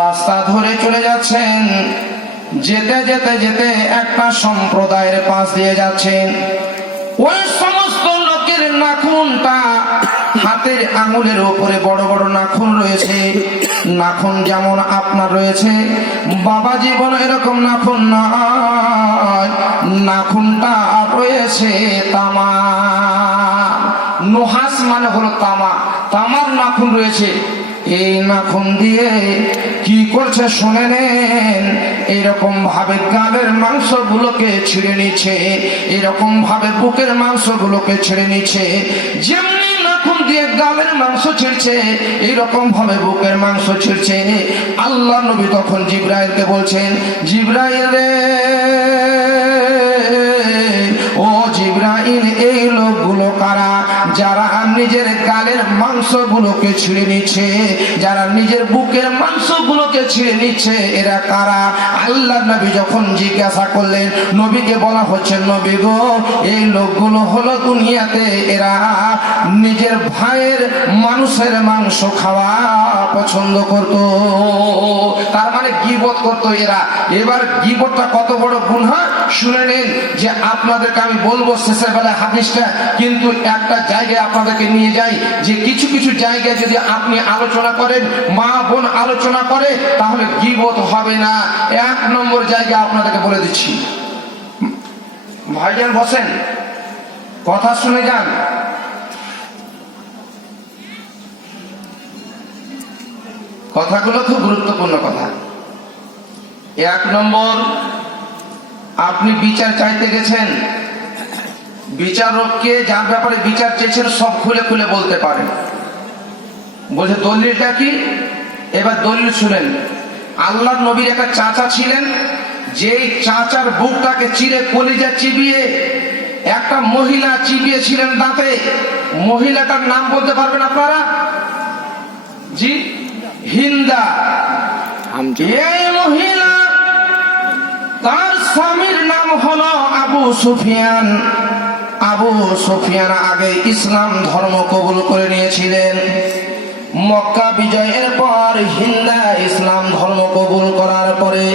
রাস্তা ধরে চলে যাচ্ছেন। যেতে যেতে যেতে একটা সম্প্রদায়ের পাশ দিয়ে যাচ্ছেন। ওই সমস্ত লোকের নাখুনটা, হাতের আঙুলের উপরে বড় বড় নাখুন রয়েছে। নাখুন যেমন আপনার রয়েছে, বাবা জীবন এরকম নাখুন নয়, নাখুনটা রয়েছে তামা। নুহাস মানে হলো তামা, তামার নাখুন রয়েছে। এই নাখুন দিয়ে কি করছে শুনে নেন। এরকম ভাবে গালের মাংস গুলোকে ছিঁড়ে নিচ্ছে, এরকম ভাবে বুকের মাংস গুলোকে ছিঁড়ে নিচ্ছে। যেমনি নাখুন দিয়ে গালের মাংস ছিঁড়ছে, এইরকম ভাবে বুকের মাংস ছিঁড়ছে। আল্লাহ নবী তখন জিবরাইলকে বলছেন, জিবরাইল রে, ও জিবরাইল, এই লোকগুলো কারা যারা নিজের গালের মাংস গুলোকে ছিঁড়ে নিচ্ছে, যারা নিজের বুকের মাংস গুলোকে ছিঁড়ে নিচ্ছে, এরা কারা? আল্লাহ নবী যখন জিজ্ঞাসা করলেন, নবীকে বলা হচ্ছে, নবী গো, এই লোকগুলো হলো দুনিয়াতে এরা নিজের ভাইয়ের মানুষের মাংস খাওয়া পছন্দ করত, তার মানে গীবত করতো এরা। এবার গীবতটা কত বড় গুনাহ শুনে নিন। যে আপনাদেরকে আমি বলবো শেষের বেলায় হাদিসটা, কিন্তু একটা জায়গায় আপনাদেরকে নিয়ে যাই, যে কিছু কিছু জায়গায় যদি আপনি আলোচনা করেন, মা বোন আলোচনা করে, তাহলে গীবত হবে না। এক নম্বর জায়গা আপনাদেরকে বলে দিচ্ছি, ভাইজান বসেন, কথা শুনে যান। কথাগুলো খুব গুরুত্বপূর্ণ কথা। এক নম্বর, আপনি বিচার চাইতে গেছেন, বিচারককে যার ব্যাপারে বিচার চেয়েছেন সব খুলে খুলে বলতে পারেন। বলছে দলিলটা কি? এবার দলিল শুনেন। আল্লাহর নবীর একটা চাচা ছিলেন, যেই চাচার বুকটাকে চিরে কলিজা চিবিয়ে একটা মহিলা চিবিয়েছিলেন দাঁতে। মহিলাটার নাম বলতে পারবেন আপনারা? জি, হিন্দা। এই মহিলা, তার স্বামীর নাম হলো আবু সুফিয়ান। আবু সুফিয়ান আগে ইসলাম ধর্ম কবুল করে নিয়েছিলেন। মক্কা বিজয়ের পর হিন্দা ইসলাম ধর্ম কবুল করার পরে